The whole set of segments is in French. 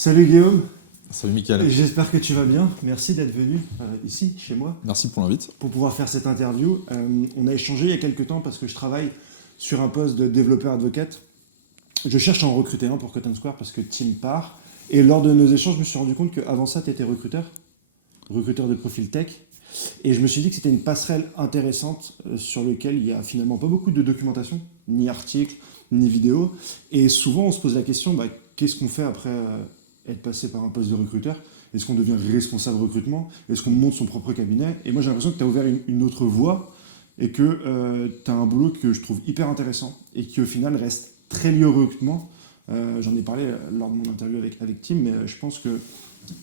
Salut Guillaume, Salut Mickaël, j'espère que tu vas bien. Merci d'être venu ici, chez moi, merci pour l'invite. pour pouvoir faire cette interview. On a échangé il y a quelques temps parce que je travaille sur un poste de développeur advocate. Je cherche à en recruter un pour Cotton Square parce que Tim part. Et lors de nos échanges, je me suis rendu compte qu'avant ça, tu étais recruteur de profil tech. Et je me suis dit que c'était une passerelle intéressante sur laquelle il n'y a finalement pas beaucoup de documentation, ni articles, ni vidéos. Et souvent, on se pose la question, qu'est-ce qu'on fait après être passé par un poste de recruteur? Est-ce qu'on devient responsable recrutement? Est-ce qu'on monte son propre cabinet? Et moi, j'ai l'impression que tu as ouvert une autre voie et que tu as un boulot que je trouve hyper intéressant et qui, au final, reste très lié au recrutement. J'en ai parlé lors de mon interview avec Tim, mais je pense que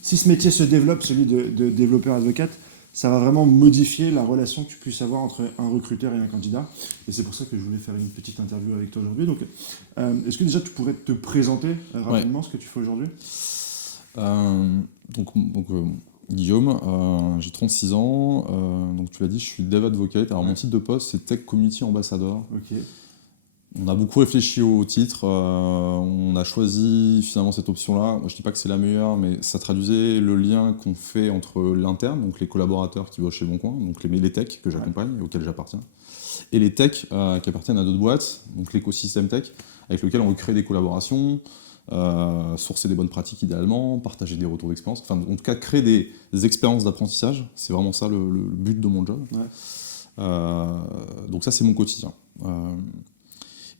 si ce métier se développe, celui de développeur advocate, ça va vraiment modifier la relation que tu puisses avoir entre un recruteur et un candidat. Et c'est pour ça que je voulais faire une petite interview avec toi aujourd'hui. Donc, est-ce que déjà tu pourrais te présenter rapidement ce que tu fais aujourd'hui? Euh, Guillaume, j'ai 36 ans, donc tu l'as dit, je suis dev advocate. Alors mon titre de poste c'est Tech Community Ambassador. Ok. On a beaucoup réfléchi au titre, on a choisi finalement cette option-là. Moi, je dis pas que c'est la meilleure, mais ça traduisait le lien qu'on fait entre l'interne, donc les collaborateurs qui bossent chez Boncoin, donc les techs que j'accompagne et auxquels j'appartiens, et les techs qui appartiennent à d'autres boîtes, donc l'écosystème tech, avec lequel on veut créer des collaborations, sourcer des bonnes pratiques idéalement, partager des retours d'expérience, enfin en tout cas créer des expériences d'apprentissage, c'est vraiment ça le but de mon job. Ouais. Donc ça c'est mon quotidien.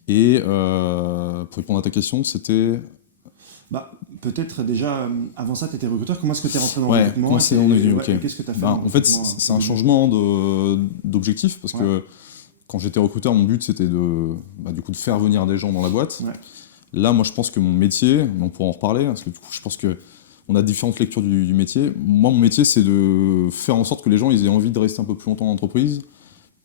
Pour répondre à ta question, c'était... Peut-être déjà, avant ça, tu étais recruteur. Comment est-ce que tu es rentré dans le Ouais, recrutement? comment c'est on est venu, ok. Qu'est-ce que tu as fait En fait, c'est un changement d'objectif, parce que quand j'étais recruteur, mon but c'était du coup, de faire venir des gens dans la boîte. Ouais. Là, moi, je pense que mon métier, on pourra en reparler, parce que du coup, je pense qu'on a différentes lectures du métier. Moi, mon métier, c'est de faire en sorte que les gens ils aient envie de rester un peu plus longtemps dans l'entreprise,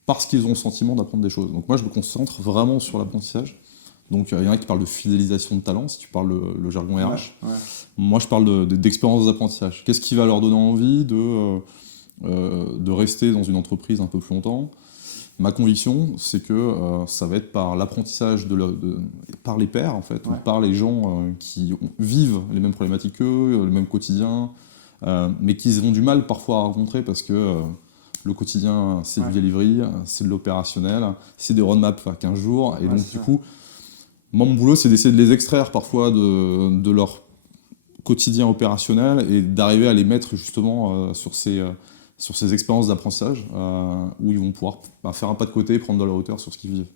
parce qu'ils ont le sentiment d'apprendre des choses. Donc moi, je me concentre vraiment sur l'apprentissage. Donc il y en a qui parlent de fidélisation de talent, si tu parles le jargon RH. Ouais. Moi, je parle d'expérience d'apprentissage. Qu'est-ce qui va leur donner envie de rester dans une entreprise un peu plus longtemps? Ma conviction, c'est que ça va être par l'apprentissage par les pairs, en fait, ou par les gens qui vivent les mêmes problématiques qu'eux, le même quotidien, mais qui ont du mal parfois à rencontrer parce que le quotidien, c'est du delivery, c'est de l'opérationnel, c'est des roadmaps à 15 jours, et donc du coup, moi, mon boulot, c'est d'essayer de les extraire parfois de leur quotidien opérationnel et d'arriver à les mettre justement sur ces expériences d'apprentissage où ils vont pouvoir faire un pas de côté et prendre de la hauteur sur ce qu'ils vivent.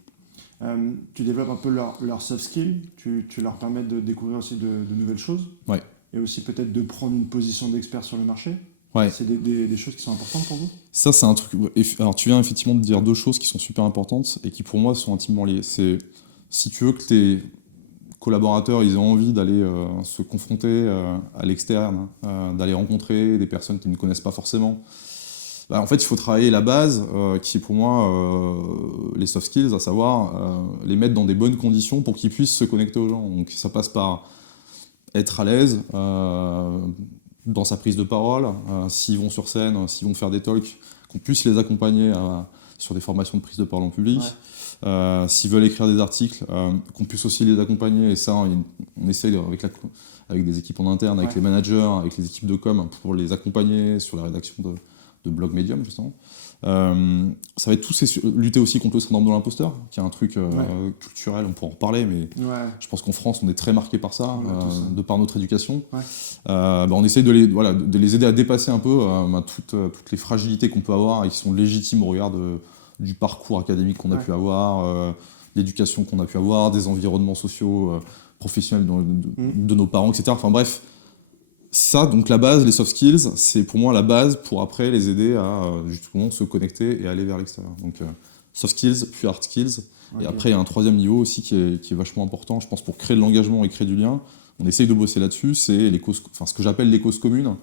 Tu développes un peu leur soft skills, tu leur permets de découvrir aussi de nouvelles choses. Ouais. Et aussi peut-être de prendre une position d'expert sur le marché. Ouais. C'est des choses qui sont importantes pour vous? Ça, c'est un truc... Alors, tu viens effectivement de dire deux choses qui sont super importantes et qui, pour moi, sont intimement liées. C'est, si tu veux que tes collaborateurs ils ont envie d'aller se confronter à l'externe, d'aller rencontrer des personnes qu'ils ne connaissent pas forcément, en fait, il faut travailler la base, qui est pour moi les soft skills, à savoir les mettre dans des bonnes conditions pour qu'ils puissent se connecter aux gens. Donc, ça passe par être à l'aise dans sa prise de parole, s'ils vont sur scène, s'ils vont faire des talks, qu'on puisse les accompagner sur des formations de prise de parole en public. S'ils veulent écrire des articles, qu'on puisse aussi les accompagner, et ça, on essaye avec des équipes en interne, avec les managers, avec les équipes de com, pour les accompagner sur la rédaction de blog Medium, justement. Ça va être lutter aussi contre le syndrome de l'imposteur, qui est un truc culturel, on pourra en reparler, mais je pense qu'en France, on est très marqué par ça, de par notre éducation. On essaye de les aider à dépasser un peu toutes les fragilités qu'on peut avoir et qui sont légitimes au regard du parcours académique qu'on a pu avoir, l'éducation qu'on a pu avoir, des environnements sociaux, professionnels de nos parents, etc. Enfin bref, ça, donc la base, les soft skills, c'est pour moi la base pour après les aider à justement se connecter et aller vers l'extérieur. Donc soft skills, puis hard skills. Et après, il y a un troisième niveau aussi qui est vachement important, je pense, pour créer de l'engagement et créer du lien. On essaye de bosser là-dessus, c'est ce que j'appelle les causes communes.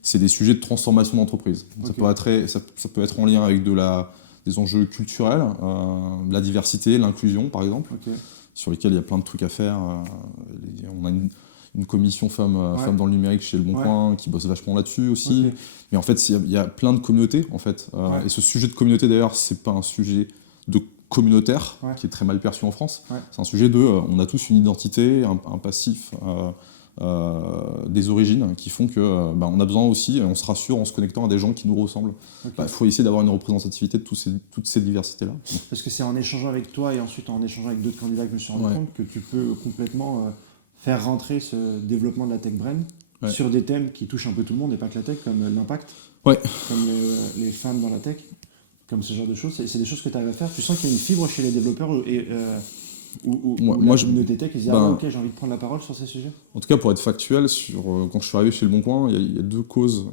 C'est des sujets de transformation d'entreprise. Ça peut être en lien avec des enjeux culturels, la diversité, l'inclusion par exemple, sur lesquels il y a plein de trucs à faire. On a une commission femmes dans le numérique chez Le Bon Coin qui bosse vachement là-dessus aussi. Mais en fait, il y a plein de communautés en fait. Et ce sujet de communauté d'ailleurs, c'est pas un sujet de communautaire qui est très mal perçu en France. C'est un sujet on a tous une identité, un passif, des origines qui font que on a besoin aussi, et on se rassure en se connectant à des gens qui nous ressemblent. Il faut essayer d'avoir une représentativité de toutes ces diversités-là. Parce que c'est en échangeant avec toi et ensuite en échangeant avec d'autres candidats que je me suis rendu compte que tu peux complètement faire rentrer ce développement de la tech brain sur des thèmes qui touchent un peu tout le monde et pas que la tech, comme l'impact, comme les femmes dans la tech, comme ce genre de choses. C'est des choses que tu arrives à faire. Tu sens qu'il y a une fibre chez les développeurs ou la communauté tech, ils disent ok, j'ai envie de prendre la parole sur ces sujets. En tout cas, pour être factuel, quand je suis arrivé chez Le Bon Coin, il y a 2 causes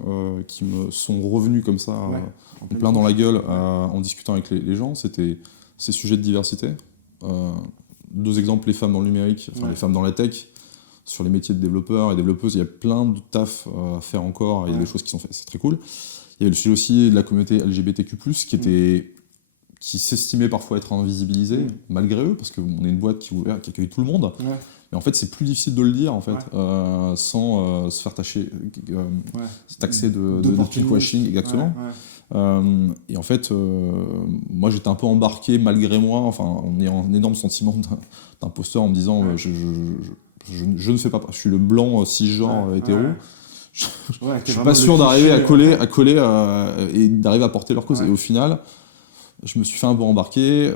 qui me sont revenues comme ça, en plein dans la gueule, en discutant avec les gens. C'était ces sujets de diversité. 2 exemples, les femmes dans le numérique, les femmes dans la tech. Sur les métiers de développeurs et développeuses, il y a plein de taf à faire encore, il y a des choses qui sont faites, c'est très cool. Il y a le sujet aussi de la communauté LGBTQ+, qui s'estimait parfois être invisibilisée, malgré eux, parce qu'on est une boîte qui accueille tout le monde. Mais en fait, c'est plus difficile de le dire, en fait, sans se faire taxer de pinkwashing, exactement. Et en fait, moi, j'étais un peu embarqué, malgré moi, en ayant un énorme sentiment d'imposteur, en me disant je ne fais pas, je suis le blanc cisgenre hétéro. Je suis pas sûr d'arriver à coller et d'arriver à porter leur cause. Et au final, je me suis fait un peu embarquer,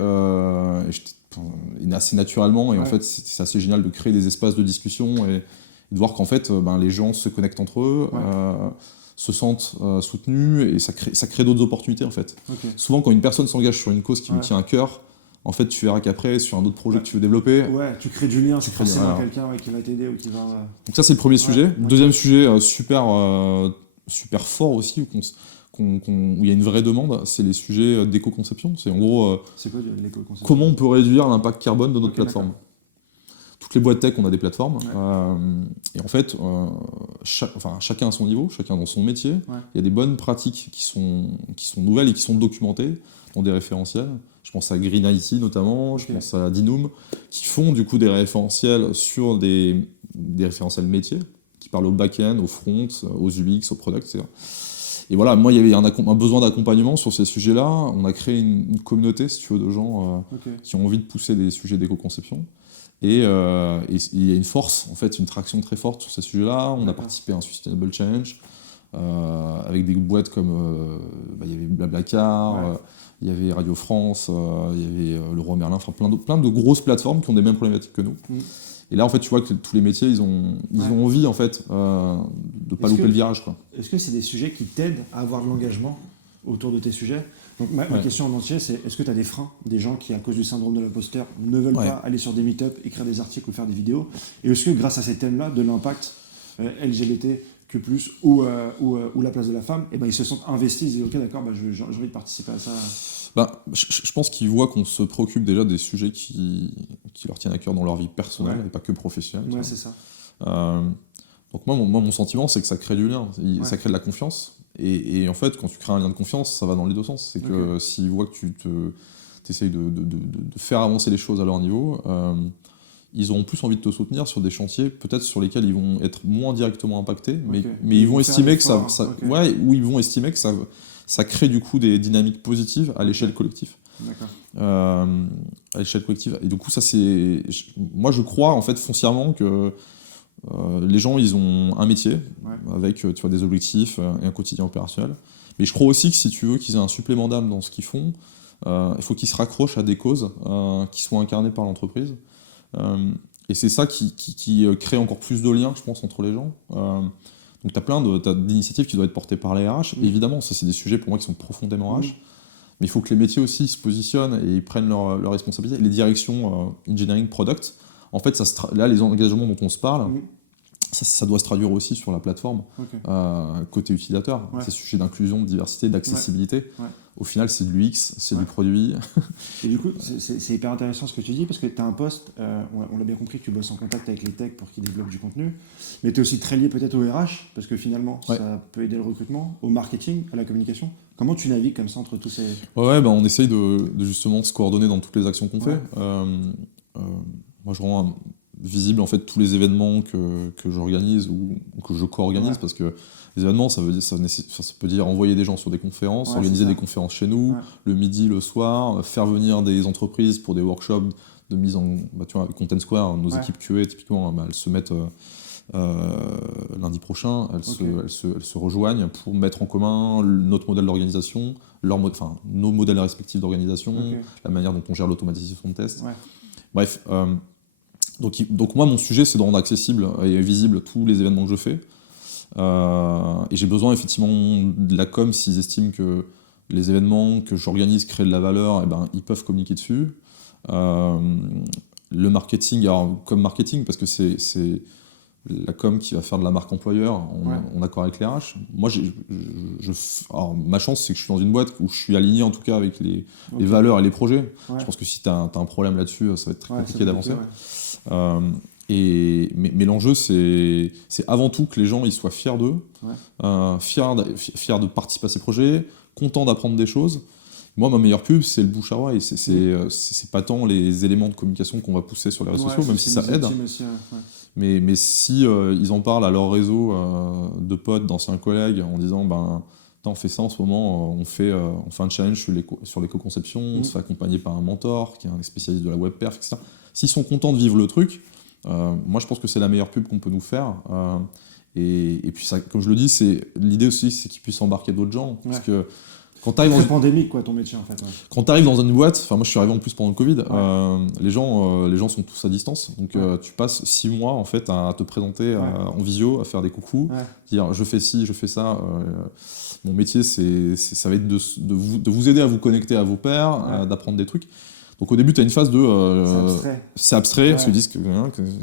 et assez naturellement. Et en fait, c'est assez génial de créer des espaces de discussion et de voir qu'en fait, les gens se connectent entre eux, se sentent soutenus, et ça crée d'autres opportunités en fait. Souvent, quand une personne s'engage sur une cause qui lui tient à cœur, en fait, tu verras qu'après, sur un autre projet que tu veux développer... tu crée du lien, c'est forcément quelqu'un qui va t'aider ou qui va... Donc ça, c'est le premier sujet. Deuxième sujet super fort aussi, où il y a une vraie demande, c'est les sujets d'éco-conception. C'est en gros... c'est quoi l'éco-conception ? Comment on peut réduire l'impact carbone de notre plateforme ? Toutes les boîtes tech, on a des plateformes. Et en fait, chacun à son niveau, chacun dans son métier, il y a des bonnes pratiques qui sont nouvelles et qui sont documentées dans des référentiels. Je pense à Green IT notamment, je pense à Dinum, qui font du coup des référentiels sur des référentiels métiers, qui parlent au back-end, au front, aux UX, aux products, etc. Et voilà, moi il y avait un besoin d'accompagnement sur ces sujets-là. On a créé une communauté, si tu veux, de gens qui ont envie de pousser des sujets d'éco-conception. Et il y a une force, en fait, une traction très forte sur ces sujets-là. On a participé à un Sustainable Challenge avec des boîtes comme il y avait Blablacar, il y avait Radio France, il y avait Leroy Merlin, plein de grosses plateformes qui ont des mêmes problématiques que nous. Et là, en fait, tu vois que tous les métiers, ils ont envie, en fait, de ne pas louper le virage, quoi. Est-ce que c'est des sujets qui t'aident à avoir de l'engagement autour de tes sujets ? Donc ma question en entier, c'est est-ce que tu as des freins, des gens qui, à cause du syndrome de l'imposteur, ne veulent pas aller sur des meet-up, écrire des articles ou faire des vidéos ? Et est-ce que grâce à ces thèmes-là, de l'impact LGBTQ+, ou la place de la femme, ils se sentent investis, ils disent ok d'accord, j'ai envie de participer à ça. Je pense qu'ils voient qu'on se préoccupe déjà des sujets qui leur tiennent à cœur dans leur vie personnelle et pas que professionnelle. C'est ça. Donc moi, mon sentiment, c'est que ça crée du lien, ça crée de la confiance. Et en fait, quand tu crées un lien de confiance, ça va dans les deux sens. C'est que s'ils voient que tu essayes de faire avancer les choses à leur niveau, ils auront plus envie de te soutenir sur des chantiers, peut-être sur lesquels ils vont être moins directement impactés, mais ils vont estimer que ou ils vont estimer que ça crée du coup des dynamiques positives à l'échelle collective. À l'échelle collective. Et du coup, ça c'est... Moi, je crois en fait foncièrement que les gens, ils ont un métier avec tu vois, des objectifs et un quotidien opérationnel. Mais je crois aussi que si tu veux qu'ils aient un supplément d'âme dans ce qu'ils font, il faut qu'ils se raccrochent à des causes qui soient incarnées par l'entreprise. Et c'est ça qui crée encore plus de liens, je pense, entre les gens. Donc tu as d'initiatives qui doivent être portées par les RH. Évidemment, ça c'est des sujets pour moi qui sont profondément RH. Mais il faut que les métiers aussi se positionnent et ils prennent leurs responsabilités. Les directions engineering product, en fait, là, les engagements dont on se parle, ça doit se traduire aussi sur la plateforme, côté utilisateur. Ces sujets d'inclusion, de diversité, d'accessibilité. Au final, c'est de l'UX, c'est du produit. Et du coup, c'est hyper intéressant ce que tu dis, parce que tu as un poste, on l'a bien compris, que tu bosses en contact avec les techs pour qu'ils développent du contenu, mais tu es aussi très lié peut-être au RH, parce que finalement, ça peut aider le recrutement, au marketing, à la communication. Comment tu navigues comme ça entre tous ces... On essaye de justement se coordonner dans toutes les actions qu'on fait. Moi, je rends visible en fait tous les événements que j'organise ou que je co-organise, parce que les événements, ça peut dire envoyer des gens sur des conférences, organiser des conférences chez nous, le midi, le soir, faire venir des entreprises pour des workshops de mise en... tu vois, avec Content Square, nos équipes QA, typiquement, elles se mettent lundi prochain, elles se rejoignent pour mettre en commun notre modèle d'organisation, nos modèles respectifs d'organisation, la manière dont on gère l'automatisation de tests. Ouais. Bref, donc moi, mon sujet, c'est de rendre accessible et visible tous les événements que je fais. Et j'ai besoin effectivement de la com s'ils estiment que les événements que j'organise créent de la valeur, ils peuvent communiquer dessus. Le marketing, alors comme marketing, parce que c'est la com qui va faire de la marque employeur en accord avec les RH. Moi, alors, ma chance, c'est que je suis dans une boîte où je suis aligné en tout cas avec les valeurs et les projets. Ouais. Je pense que si tu as un problème là-dessus, ça va être très compliqué d'avancer. Mais l'enjeu, c'est avant tout que les gens ils soient fiers d'eux, fiers de participer à ces projets, contents d'apprendre des choses. Moi, ma meilleure pub, c'est le bouche à oreille. C'est pas tant les éléments de communication qu'on va pousser sur les réseaux sociaux, même si ça aide. Aussi, mais si ils en parlent à leur réseau de potes, d'anciens collègues, en disant on fait ça en ce moment, on fait un challenge sur l'éco-conception, on se fait accompagner par un mentor qui est un spécialiste de la web perf, etc. S'ils sont contents de vivre le truc, moi je pense que c'est la meilleure pub qu'on peut nous faire. Et puis ça, comme je le dis, l'idée aussi c'est qu'ils puissent embarquer d'autres gens. Parce que quand c'est pandémique quoi ton métier en fait. Quand tu arrives dans une boîte, moi je suis arrivé en plus pendant le Covid, les gens sont tous à distance, donc tu passes 6 mois en fait à te présenter en visio, à faire des coucous, dire je fais ci, je fais ça. Mon métier ça va être de vous aider à vous connecter à vos pairs, d'apprendre des trucs. Donc au début, tu as une phase de... c'est abstrait, parce qu'ils disent que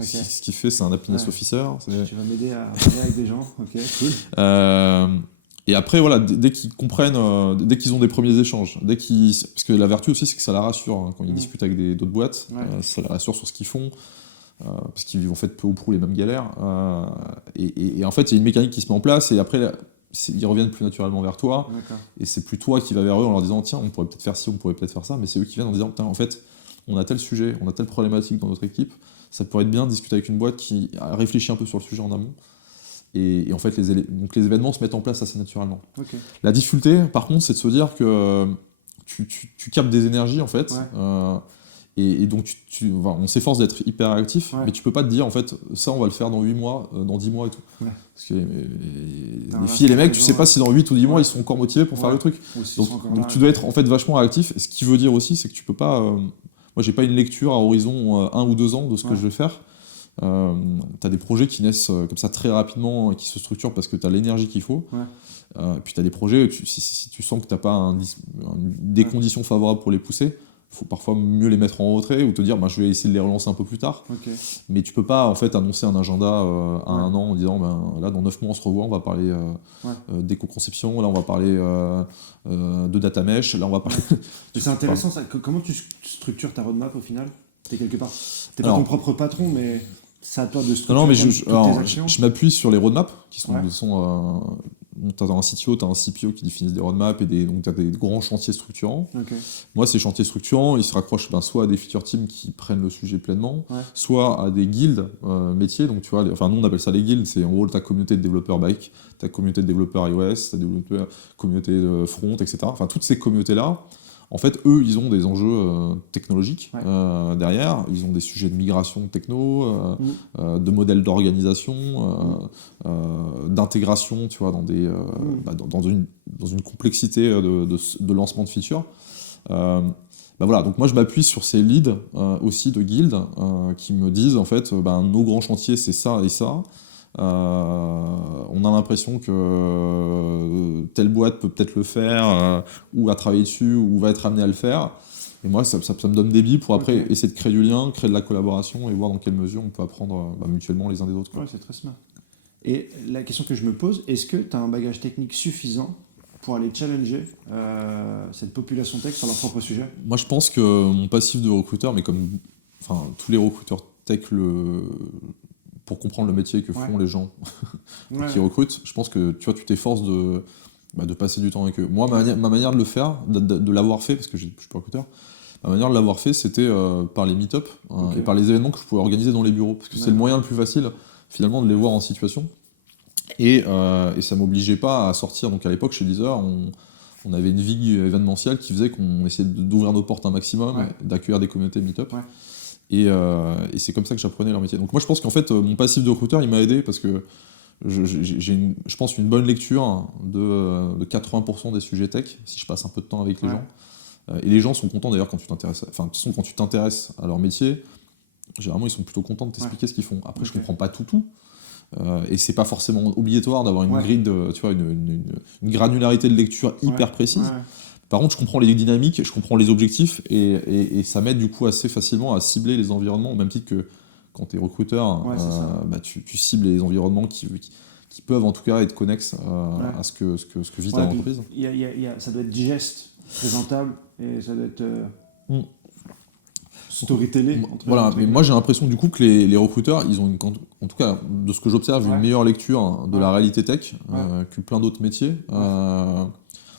ce qu'il fait, c'est un happiness officer. Tu vas m'aider à parler avec des gens, ok, cool. Et après, voilà, dès qu'ils comprennent, dès qu'ils ont des premiers échanges, parce que la vertu aussi, c'est que ça la rassure, quand ils discutent avec d'autres boîtes, ça la rassure sur ce qu'ils font, parce qu'ils vont faire peu ou prou les mêmes galères. Et en fait, il y a une mécanique qui se met en place, et après... ils reviennent plus naturellement vers toi. Et c'est plus toi qui vas vers eux en leur disant tiens, on pourrait peut-être faire ci, on pourrait peut-être faire ça, mais c'est eux qui viennent en disant en fait on a tel sujet, on a telle problématique dans notre équipe, ça pourrait être bien de discuter avec une boîte qui a réfléchi un peu sur le sujet en amont. Et en fait donc les événements se mettent en place assez naturellement. La difficulté par contre, c'est de se dire que tu captes des énergies en fait. Et donc, on s'efforce d'être hyper réactif, mais tu peux pas te dire, en fait, ça, on va le faire dans 8 mois, dans 10 mois et tout. Parce que les filles et les mecs, tu sais pas si dans 8 ou 10 mois, ils sont encore motivés pour faire le truc. Donc tu dois être, en fait, vachement réactif. Et ce qui veut dire aussi, c'est que tu peux pas... moi, j'ai pas une lecture à horizon 1 ou 2 ans de ce que je vais faire. Tu as des projets qui naissent comme ça très rapidement et qui se structurent parce que tu as l'énergie qu'il faut. Puis tu as des projets, si tu sens que tu n'as pas des conditions favorables pour les pousser, il faut parfois mieux les mettre en retrait ou te dire je vais essayer de les relancer un peu plus tard. Mais tu peux pas en fait annoncer un agenda à 1 an en disant là dans 9 mois on se revoit, on va parler d'éco-conception, là on va parler de data mesh, là on va parler... C'est intéressant ça. Comment tu structures ta roadmap au final? T'es quelque part, t'es pas ton propre patron, mais c'est à toi de structurer tes actions. Je m'appuie sur les roadmaps qui sont tu as un CTO, tu as un CPO qui définissent des roadmaps et donc tu as des grands chantiers structurants. Moi, ces chantiers structurants, ils se raccrochent soit à des feature teams qui prennent le sujet pleinement, soit à des guildes métiers. Donc, tu vois, nous, on appelle ça les guildes. C'est en gros ta communauté de développeurs bike, ta communauté de développeurs iOS, ta communauté de front, etc. Enfin, toutes ces communautés-là, en fait, eux, ils ont des enjeux technologiques derrière. Ils ont des sujets de migration techno, de modèles d'organisation, d'intégration, tu vois, dans une complexité de lancement de features. Voilà, donc moi, je m'appuie sur ces leads aussi de guildes qui me disent, en fait, nos grands chantiers, c'est ça et ça. On a l'impression que telle boîte peut peut-être le faire ou à travailler dessus ou va être amené à le faire, et moi ça me donne des billes pour après essayer de créer du lien, créer de la collaboration et voir dans quelle mesure on peut apprendre mutuellement les uns des autres. C'est très smart. Et la question que je me pose, est-ce que tu as un bagage technique suffisant pour aller challenger cette population tech sur leur propre sujet? Moi je pense que mon passif de recruteur, mais comme tous les recruteurs tech pour comprendre le métier que font les gens qui recrutent, je pense que tu t'efforces de passer du temps avec eux. Moi, ma manière de le faire, de l'avoir fait, parce que je suis pas recruteur, ma manière de l'avoir fait, c'était par les meet-up et par les événements que je pouvais organiser dans les bureaux, parce que c'est le moyen le plus facile, finalement, de les voir en situation. Et ça m'obligeait pas à sortir. Donc à l'époque, chez Deezer, on avait une vie événementielle qui faisait qu'on essayait d'ouvrir nos portes un maximum, d'accueillir des communautés meet-up. Et c'est comme ça que j'apprenais leur métier. Donc moi je pense qu'en fait mon passif de recruteur il m'a aidé parce que je pense une bonne lecture de 80% des sujets tech si je passe un peu de temps avec les gens. Et les gens sont contents d'ailleurs quand tu t'intéresses. Enfin, de toute façon, quand tu t'intéresses à leur métier, généralement ils sont plutôt contents de t'expliquer ce qu'ils font. Après, je comprends pas tout. Et c'est pas forcément obligatoire d'avoir une grille de, tu vois, une granularité de lecture hyper précise. Par contre, je comprends les dynamiques, je comprends les objectifs et ça m'aide du coup assez facilement à cibler les environnements, au même titre que quand tu es recruteur, tu cibles les environnements qui peuvent en tout cas être connexes à ce que vise ta entreprise. Ça doit être digeste, présentable et ça doit être storytellé. Voilà, mais moi j'ai l'impression du coup que les recruteurs, ils ont en tout cas de ce que j'observe, une meilleure lecture de la réalité tech que plein d'autres métiers.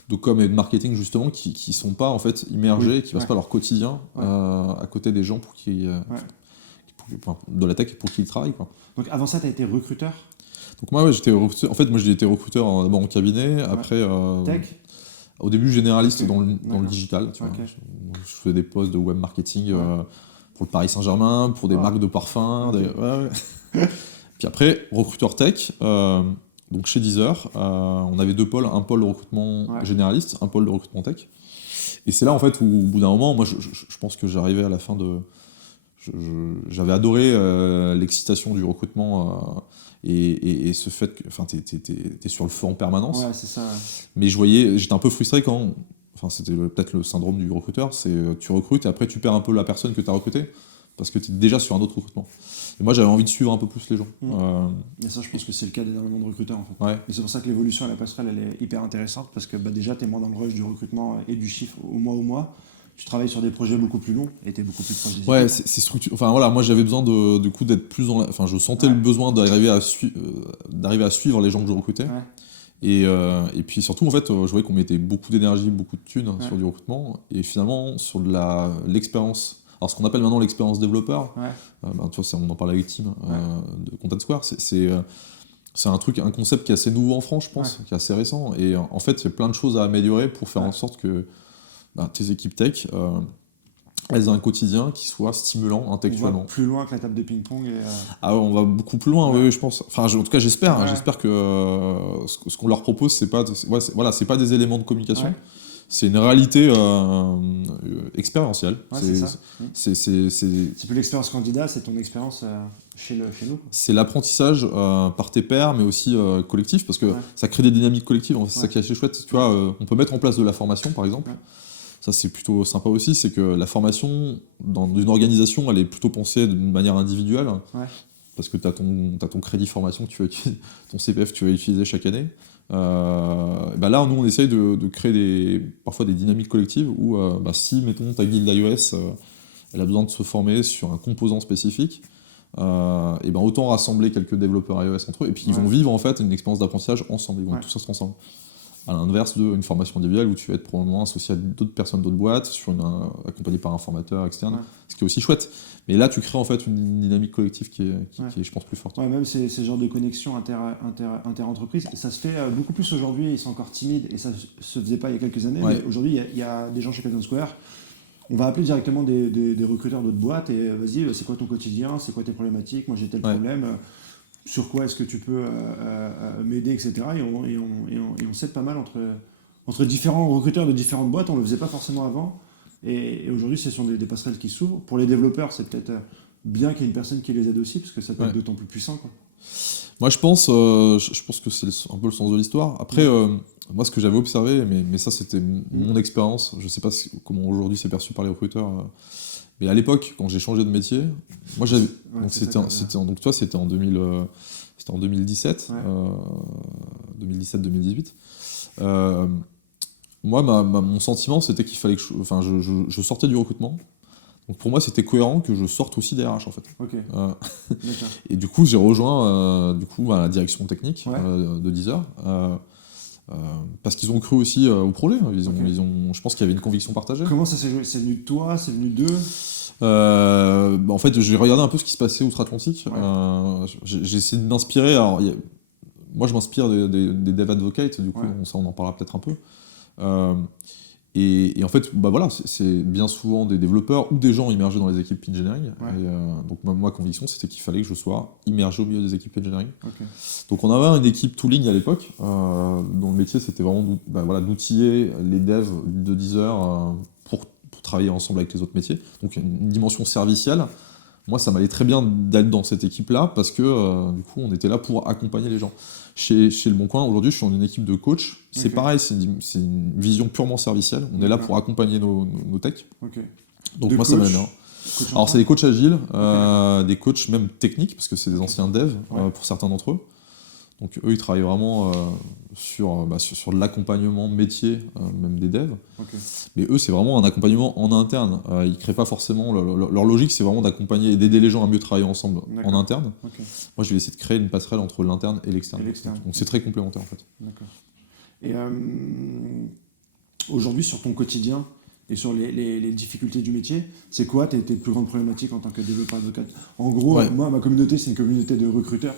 De com et de marketing justement qui sont pas en fait immergés, qui passent pas leur quotidien à côté des gens de la tech pour qui ils travaillent quoi. Donc avant ça tu as été recruteur? Donc moi j'étais recruteur, en fait moi j'ai été recruteur d'abord en cabinet, après tech. Au début généraliste dans le digital, tu vois. Je faisais des postes de web marketing pour le Paris Saint-Germain, pour des marques de parfums. Puis après recruteur tech. Donc chez Deezer, on avait deux pôles, un pôle de recrutement généraliste, un pôle de recrutement tech. Et c'est là en fait où au bout d'un moment, moi je pense que j'arrivais à la fin de... J'avais adoré l'excitation du recrutement et ce fait que t'es sur le feu en permanence. Ouais, c'est ça. Mais j'étais un peu frustré quand... Enfin, c'était peut-être le syndrome du recruteur, c'est tu recrutes et après tu perds un peu la personne que tu as recrutée parce que tu es déjà sur un autre recrutement. Et moi, j'avais envie de suivre un peu plus les gens. Et ça, je pense que c'est le cas d'énormément de recruteurs, en fait. Et c'est pour ça que l'évolution à la passerelle, elle est hyper intéressante, parce que déjà, tu es moins dans le rush du recrutement et du chiffre au mois. Tu travailles sur des projets beaucoup plus longs et tu es beaucoup plus proche des équipes. Ouais, c'est structuré. Enfin, voilà, moi, j'avais besoin du coup, d'être plus en... Enfin, je sentais le besoin d'arriver à suivre les gens que je recrutais. Et puis surtout, en fait, je voyais qu'on mettait beaucoup d'énergie, beaucoup de thunes sur du recrutement. Et finalement, sur l'expérience... Alors, ce qu'on appelle maintenant l'expérience développeur, tu vois, on en parle avec Tim de Content Square, c'est un concept qui est assez nouveau en France, je pense, qui est assez récent. Et en fait, il y a plein de choses à améliorer pour faire en sorte que tes équipes tech, elles aient un quotidien qui soit stimulant intellectuellement. On va plus loin que la table de ping-pong. Ah ouais, on va beaucoup plus loin, oui, je pense. Enfin, en tout cas, j'espère. J'espère que ce qu'on leur propose, c'est pas des éléments de communication. C'est une réalité expérientielle. C'est plus l'expérience candidat, c'est ton expérience chez nous. C'est l'apprentissage par tes pairs, mais aussi collectif, parce que ça crée des dynamiques collectives. C'est ça qui est assez chouette. Tu vois, on peut mettre en place de la formation, par exemple. Ça, c'est plutôt sympa aussi. C'est que la formation, dans une organisation, elle est plutôt pensée d'une manière individuelle. Parce que tu as ton crédit formation que tu vas utiliser, ton CPF que tu vas utiliser chaque année. Là, nous, on essaye de créer parfois des dynamiques collectives où, si, mettons, ta guilde iOS, elle a besoin de se former sur un composant spécifique, autant rassembler quelques développeurs iOS entre eux, et puis ils vont vivre en fait une expérience d'apprentissage ensemble, ils vont tous être ensemble. À l'inverse d'une formation individuelle où tu vas être probablement associé à d'autres personnes d'autres boîtes, accompagné par un formateur externe, ce qui est aussi chouette. Mais là, tu crées en fait une dynamique collective qui est, je pense, plus forte. Même ces genres de connexions inter-entreprises, ça se fait beaucoup plus aujourd'hui, ils sont encore timides, et ça se faisait pas il y a quelques années, mais aujourd'hui, il y a des gens chez Content Square, on va appeler directement des recruteurs d'autres boîtes, et vas-y, c'est quoi ton quotidien, c'est quoi tes problématiques, moi j'ai tel problème, sur quoi est-ce que tu peux m'aider, etc. Et on s'aide pas mal entre différents recruteurs de différentes boîtes, on le faisait pas forcément avant. Et aujourd'hui, ce sont des passerelles qui s'ouvrent. Pour les développeurs, c'est peut-être bien qu'il y ait une personne qui les aide aussi, parce que ça peut être d'autant plus puissant, quoi. Moi, je pense que c'est un peu le sens de l'histoire. Après, moi, ce que j'avais observé, mais ça, c'était mon expérience, je sais pas comment aujourd'hui c'est perçu par les recruteurs, mais à l'époque, quand j'ai changé de métier, moi, j'avais... c'était en 2017, 2017-2018. Moi, mon sentiment, c'était qu'il fallait que je sortais du recrutement. Donc pour moi, c'était cohérent que je sorte aussi des RH, en fait. Et du coup, j'ai rejoint la direction technique de Deezer. Parce qu'ils ont cru aussi au projet. Je pense qu'il y avait une conviction partagée. Comment ça s'est joué? C'est venu de toi? C'est venu d'eux? En fait, j'ai regardé un peu ce qui se passait outre-Atlantique. J'ai essayé de m'inspirer. Moi, je m'inspire des dev advocates, du coup, ça, on en parlera peut-être un peu. Et en fait, bah voilà, c'est bien souvent des développeurs ou des gens immergés dans les équipes engineering. Ouais. Et donc ma conviction, c'était qu'il fallait que je sois immergé au milieu des équipes engineering. Ok. Donc on avait une équipe tooling à l'époque, dont le métier c'était vraiment d'outiller les devs de Deezer pour travailler ensemble avec les autres métiers. Donc une dimension servicielle. Moi, ça m'allait très bien d'être dans cette équipe-là parce que du coup, on était là pour accompagner les gens. Chez Le Bon Coin, aujourd'hui, je suis dans une équipe de coach. C'est Ok. pareil, c'est une vision purement servicielle. On est là D'accord. pour accompagner nos techs. Ok. Donc De moi, ça m'allait coach, bien. coach en Alors, c'est quoi? des coachs agiles, d'accord. des coachs même techniques, parce que c'est des Ok. anciens devs Ouais. pour certains d'entre eux. Donc eux, ils travaillent vraiment sur de l'accompagnement métier, même des devs. Ok. Mais eux, c'est vraiment un accompagnement en interne. Ils créent pas forcément... leur logique, c'est vraiment d'accompagner et d'aider les gens à mieux travailler ensemble D'accord. en interne. Ok. Moi, je vais essayer de créer une passerelle entre l'interne et l'externe. Et l'externe. Donc c'est très complémentaire, en fait. D'accord. Et aujourd'hui, sur ton quotidien et sur les difficultés du métier, c'est quoi tes plus grandes problématiques en tant que développeur advocate? En gros, Ouais. moi, ma communauté, c'est une communauté de recruteurs.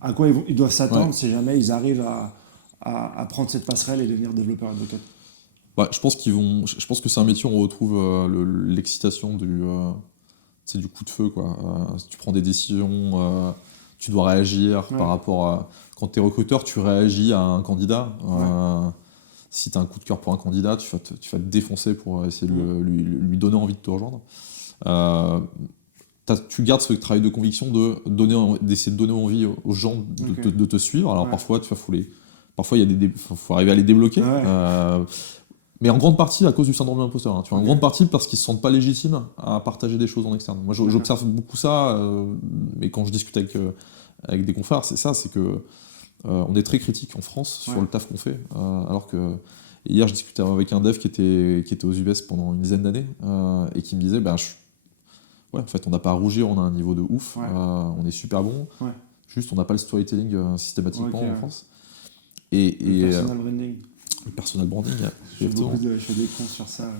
À quoi ils doivent s'attendre Ouais. si jamais ils arrivent à prendre cette passerelle et devenir développeur advocate? Ouais, je pense que c'est un métier où on retrouve l'excitation du coup de feu, quoi. Si tu prends des décisions, tu dois réagir Ouais. par rapport à... Quand tu es recruteur, tu réagis à un candidat. Si tu as un coup de cœur pour un candidat, tu vas te défoncer pour essayer de lui donner envie de te rejoindre. Tu gardes ce travail de conviction d'essayer de donner envie aux gens Ok. de te suivre. Alors Ouais. parfois, parfois il faut arriver à les débloquer. Ouais. Mais en grande partie à cause du syndrome de l'imposteur. Tu vois, en Ok. grande partie parce qu'ils se sentent pas légitimes à partager des choses en externe. Moi, D'accord. j'observe beaucoup ça, mais quand je discute avec des confrères, c'est ça, c'est que on est très critique en France sur Ouais. le taf qu'on fait, alors que hier, je discutais avec un dev qui était aux US pendant une dizaine d'années et qui me disait, ouais, en fait, on n'a pas à rougir, on a un niveau de ouf, Ouais. On est super bon, Ouais. juste on n'a pas le storytelling systématiquement Ok, en ouais. France. Le Et personal branding. le personal branding, Je exactement. fais des cons sur ça.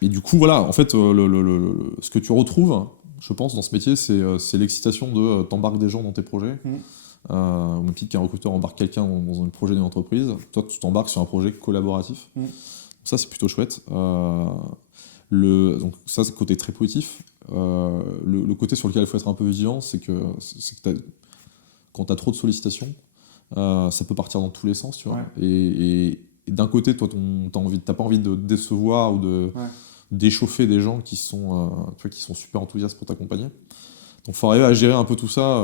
Et du coup, voilà, en fait, ce que tu retrouves, je pense, dans ce métier, c'est l'excitation de t'embarques des gens dans tes projets. Au même titre qu'un recruteur embarque quelqu'un dans un projet d'une entreprise, toi, tu t'embarques sur un projet collaboratif. Ça, c'est plutôt chouette. Donc ça, c'est le côté très positif. Le côté sur lequel il faut être un peu vigilant, c'est que quand tu as trop de sollicitations, ça peut partir dans tous les sens, tu vois. Ouais. Et d'un côté, toi, t'as pas envie de décevoir ou d'échauffer des gens qui sont super enthousiastes pour t'accompagner. Donc, il faut arriver à gérer un peu tout ça,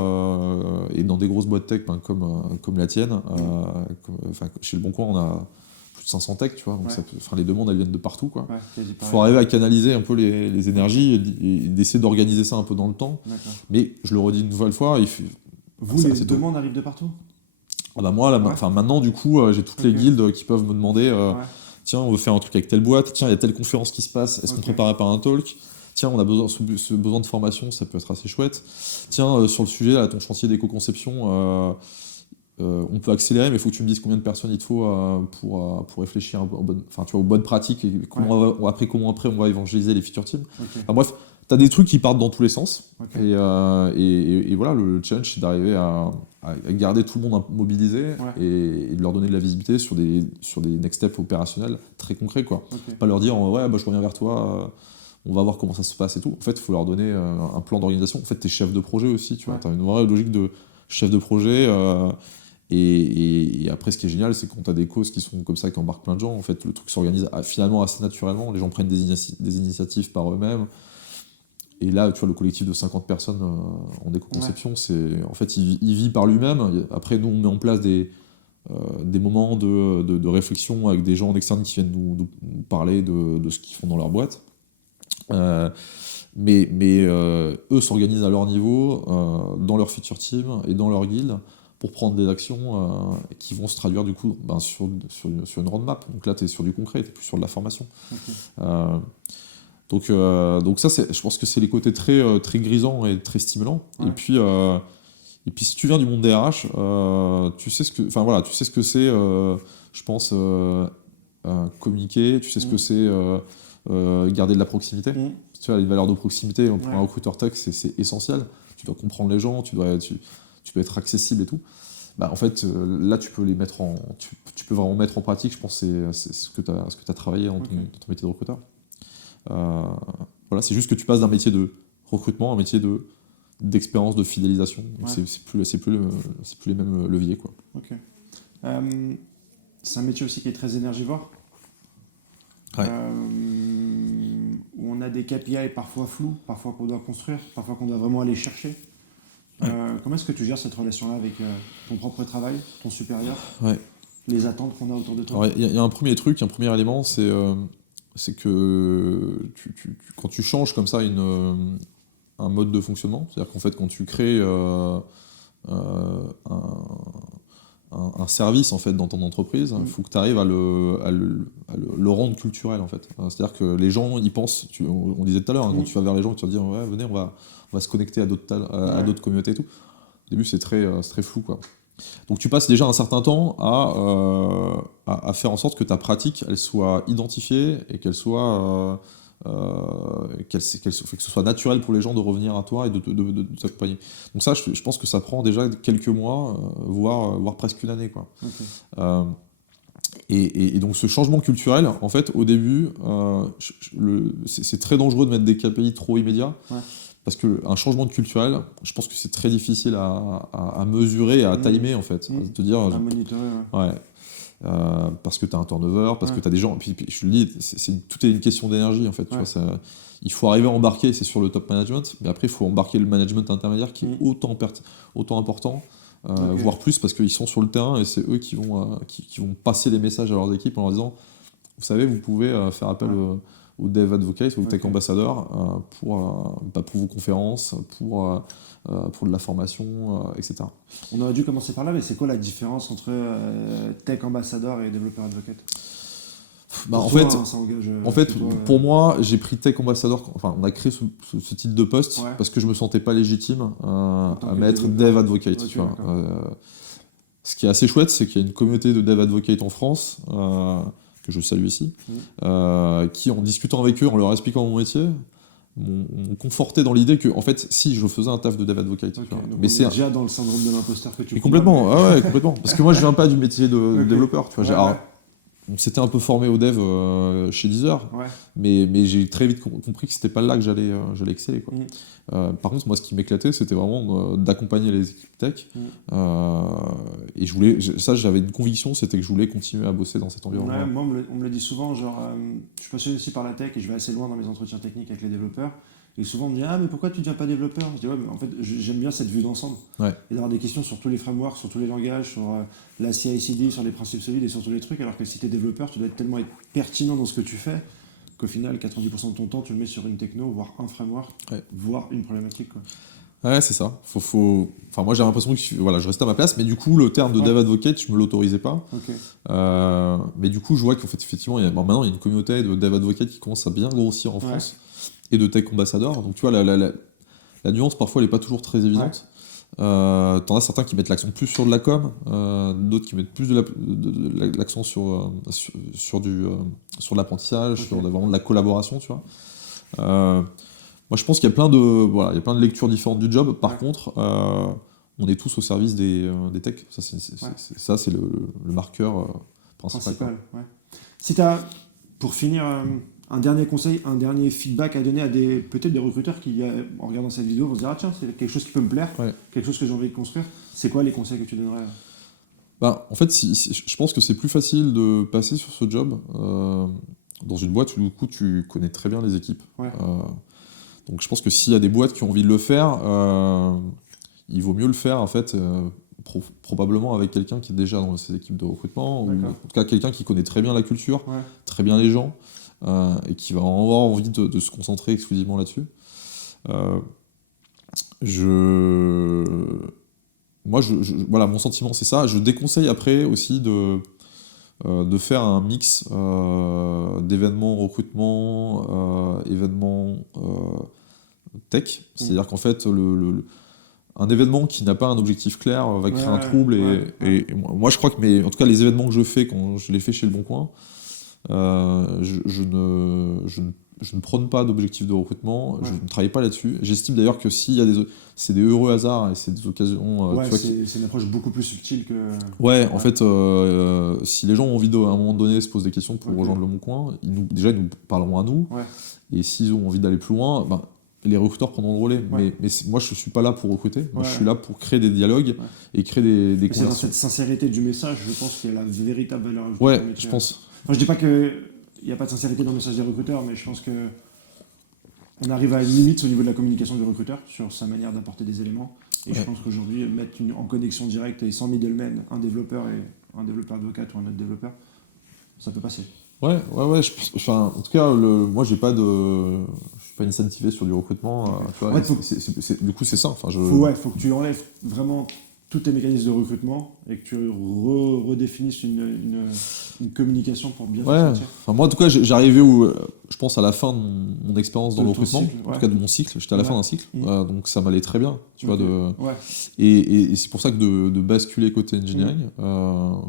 et dans des grosses boîtes tech comme la tienne, chez Le Bon Coin, on a plus de 500 tech, tu vois, donc les demandes, elles viennent de partout, quoi. Ouais, Il faut arriver à canaliser un peu les énergies et d'essayer d'organiser ça un peu dans le temps. D'accord. Mais, je le redis une nouvelle fois, Les demandes arrivent de partout? moi, maintenant, du coup, j'ai toutes les guildes qui peuvent me demander tiens, on veut faire un truc avec telle boîte, tiens, il y a telle conférence qui se passe, est-ce qu'on préparait pas un talk? Tiens, on a besoin de formation, ça peut être assez chouette. Tiens, sur le sujet, là, ton chantier d'éco-conception, on peut accélérer, mais il faut que tu me dises combien de personnes il te faut pour réfléchir aux bonnes pratiques et comment on va évangéliser les feature teams. Okay. Enfin, bref, tu as des trucs qui partent dans tous les sens. Okay. Et voilà, le challenge, c'est d'arriver à garder tout le monde mobilisé et de leur donner de la visibilité sur des next steps opérationnels très concrets, quoi. Okay. Pas leur dire je reviens vers toi, on va voir comment ça se passe et tout. En fait, il faut leur donner un plan d'organisation. En fait, tu es chef de projet aussi, tu vois. Tu as une vraie logique de chef de projet. Et après, ce qui est génial, c'est quand tu as des causes qui sont comme ça, qui embarquent plein de gens, en fait, le truc s'organise finalement assez naturellement. Les gens prennent des initiatives par eux-mêmes. Et là, tu vois, le collectif de 50 personnes en éco-conception, en fait, il vit par lui-même. Après, nous, on met en place des moments de réflexion avec des gens en externe qui viennent nous parler de ce qu'ils font dans leur boîte. Mais eux s'organisent à leur niveau, dans leur feature team et dans leur guilde, pour prendre des actions qui vont se traduire du coup sur une roadmap. Donc là, tu es sur du concret, tu n'es plus sur de la formation. Okay. Donc ça, je pense que c'est les côtés très, très grisants et très stimulants. Ouais. Et puis si tu viens du monde des RH, tu sais ce que c'est, je pense, communiquer, tu sais ce que c'est garder de la proximité. Tu vois, les valeurs de proximité, pour un recruteur tech, c'est essentiel. Tu dois comprendre les gens, tu dois être accessible et tout. en fait, là, tu peux tu peux vraiment mettre en pratique, je pense, c'est ce que tu as travaillé dans ton métier de recruteur. Voilà, c'est juste que tu passes d'un métier de recrutement à un métier d'expérience, de fidélisation. Donc c'est plus les mêmes leviers, quoi. Ok. C'est un métier aussi qui est très énergivore. Ouais. Où on a des KPI parfois flous, parfois qu'on doit construire, parfois qu'on doit vraiment aller chercher. Comment est-ce que tu gères cette relation-là avec ton propre travail, ton supérieur, les attentes qu'on a autour de toi? Il y a un premier élément, c'est que quand tu changes comme ça un mode de fonctionnement, c'est-à-dire qu'en fait, quand tu crées un service en fait dans ton entreprise, il faut que tu arrives à le rendre culturel en fait. C'est-à-dire que les gens y pensent, on disait tout à l'heure, quand tu vas vers les gens, tu vas dire ouais, venez, on va se connecter à d'autres communautés et tout. Au début, c'est très flou, quoi. Donc tu passes déjà un certain temps à faire en sorte que ta pratique elle soit identifiée et qu'elle soit que ce soit naturel pour les gens de revenir à toi et de t'accompagner. Donc ça, je pense que ça prend déjà quelques mois, voire presque une année, quoi. Et donc ce changement culturel, en fait, au début, c'est très dangereux de mettre des KPI trop immédiats. Parce qu'un changement de culturel, je pense que c'est très difficile à mesurer et à timer, en fait. À te dire, à monitorer, parce que tu as un turnover, parce que tu as des gens. Puis je te le dis, tout est une question d'énergie, en fait. Tu vois, il faut arriver à embarquer, c'est sur le top management, mais après, il faut embarquer le management intermédiaire qui est autant important, voire plus, parce qu'ils sont sur le terrain et c'est eux qui vont passer les messages à leurs équipes en leur disant vous savez, vous pouvez faire appel au Dev Advocate, au Tech Ambassador pour vos conférences, pour de la formation, etc. On aurait dû commencer par là, mais c'est quoi la différence entre Tech Ambassador et développeur Advocate? Pour moi, j'ai pris Tech Ambassador, enfin, on a créé ce titre de poste parce que je me sentais pas légitime à mettre Dev Advocate. Tu vois. Ce qui est assez chouette, c'est qu'il y a une communauté de Dev Advocate en France, que je salue ici, qui, en discutant avec eux, en leur expliquant mon métier, m'ont conforté dans l'idée que, en fait, si je faisais un taf de Dev Advocate. Mais c'est déjà dans le syndrome de l'imposteur que tu prends. Complètement, complètement. Parce que moi, je viens pas du métier de développeur. Tu vois, on s'était un peu formé au dev chez Deezer, mais j'ai très vite compris que c'était pas là que j'allais exceller, quoi. Par contre, moi, ce qui m'éclatait, c'était vraiment d'accompagner les équipes tech. Et j'avais une conviction, c'était que je voulais continuer à bosser dans cet environnement. Moi, on me le dit souvent, genre, je suis passionné aussi par la tech et je vais assez loin dans mes entretiens techniques avec les développeurs. Et souvent, on me dit mais pourquoi tu ne deviens pas développeur? Je dis mais en fait, j'aime bien cette vue d'ensemble. Et d'avoir des questions sur tous les frameworks, sur tous les langages, sur la CI/CD, sur les principes solides et sur tous les trucs. Alors que si tu es développeur, tu dois tellement être pertinent dans ce que tu fais qu'au final, 90% de ton temps, tu le mets sur une techno, voire un framework, voire une problématique, quoi. Ouais, c'est ça. Enfin, moi, j'ai l'impression que je restais à ma place, mais du coup, le terme de Dev Advocate, je me l'autorisais pas. Mais du coup, je vois qu'en fait, effectivement, maintenant, il y a une communauté de Dev Advocate qui commence à bien grossir en France, et de Tech Ambassador. Donc, tu vois, la nuance, parfois, elle n'est pas toujours très évidente. T'en as certains qui mettent l'accent plus sur de la com, d'autres qui mettent plus de l'accent sur de l'apprentissage, sur vraiment de la collaboration, tu vois. Moi, je pense qu'il y a plein de lectures différentes du job. Par contre, on est tous au service des techs. Ça, c'est le marqueur principal. Si tu as, pour finir, un dernier conseil, un dernier feedback à donner à peut-être des recruteurs qui, en regardant cette vidéo, vont se dire tiens, c'est quelque chose qui peut me plaire, quelque chose que j'ai envie de construire. C'est quoi les conseils que tu donnerais? En fait, je pense que c'est plus facile de passer sur ce job dans une boîte où du coup tu connais très bien les équipes. Donc je pense que s'il y a des boîtes qui ont envie de le faire, il vaut mieux le faire en fait probablement avec quelqu'un qui est déjà dans ces équipes de recrutement, ou en tout cas quelqu'un qui connaît très bien la culture, très bien les gens, et qui va avoir envie de se concentrer exclusivement là-dessus. Voilà, mon sentiment c'est ça. Je déconseille après aussi de faire un mix d'événements recrutement, événements tech. C'est-à-dire qu'en fait, un événement qui n'a pas un objectif clair va créer un trouble. Et moi, je crois que en tout cas, les événements que je fais quand je les fais chez Le Bon Coin, je je ne prône pas d'objectif de recrutement, Ouais. je ne travaille pas là-dessus. J'estime d'ailleurs que s'il y a c'est des heureux hasards et c'est des occasions. Ouais, tu vois, c'est une approche beaucoup plus subtile que. ouais, en Ouais. fait, si les gens ont envie à un moment donné se poser des questions pour Ok. rejoindre le Bon Coin, déjà ils nous parleront à nous. Ouais. Et s'ils ont envie d'aller plus loin, ben, les recruteurs prendront le relais. Ouais. Mais moi, je suis pas là pour recruter. Moi, Ouais. je suis là pour créer des dialogues et créer des Et c'est dans conversations. cette sincérité du message, je pense qu'il y a la véritable valeur ajoutée. Ouais, pour le métier. je pense. Enfin, je dis pas qu'il n'y a pas de sincérité dans le message des recruteurs, mais je pense que on arrive à une limite au niveau de la communication du recruteur sur sa manière d'apporter des éléments. Et je Ouais. pense qu'aujourd'hui, mettre en connexion directe et sans middleman, un développeur advocate ou un autre développeur, ça peut passer. Ouais, enfin, en tout cas, moi, je suis pas incentivé sur du recrutement. Tu vois, Ouais, du coup, c'est ça. Enfin, Faut que tu enlèves vraiment tous tes mécanismes de recrutement et que tu redéfinisses une communication pour bien Ouais, te sentir. enfin, moi en tout cas j'arrivais où je pense à la fin de mon expérience dans De le ton recrutement, cycle, en ouais. tout cas de mon cycle, j'étais à la fin d'un cycle, donc ça m'allait très bien, tu vois, Ouais. et c'est pour ça que de basculer côté engineering,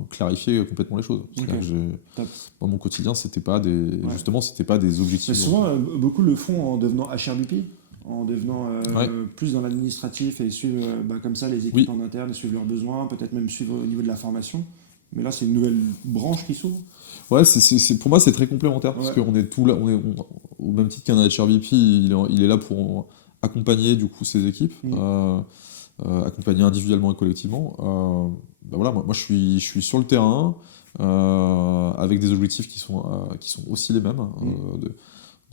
clarifier complètement les choses. Ok. C'est-à-dire que Top. moi, mon quotidien c'était pas des Mais objectifs. souvent, beaucoup le font en devenant HRBP, en devenant Ouais. plus dans l'administratif et suivre comme ça les équipes Oui. en interne, et suivre leurs besoins, peut-être même suivre au niveau de la formation. Mais là, c'est une nouvelle branche qui s'ouvre. Ouais, pour moi c'est très complémentaire parce Ouais. qu'on est tout là, au même titre qu'un HRVP, il est là pour accompagner du coup ses équipes, accompagner individuellement et collectivement. Voilà, moi je suis sur le terrain avec des objectifs qui sont aussi les mêmes,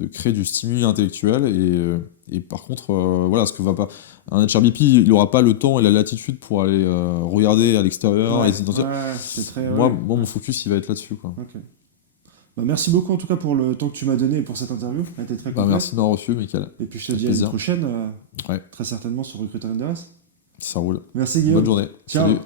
de créer du stimuli intellectuel et par contre voilà, ce que va pas un HRBP, il n'aura pas le temps et la latitude pour aller regarder à l'extérieur et se dire, c'est très. moi mon focus il va être là-dessus quoi. Ok. Bah, merci beaucoup en tout cas pour le temps que tu m'as donné et pour cette interview. Elle était très complète. Merci de m'avoir reçu, Mickaël. Et puis je te Avec dis à une plaisir. prochaine, Ouais. très certainement sur Recruiter NDS. Ça roule. Merci Guillaume. Bonne journée. Ciao. Salut.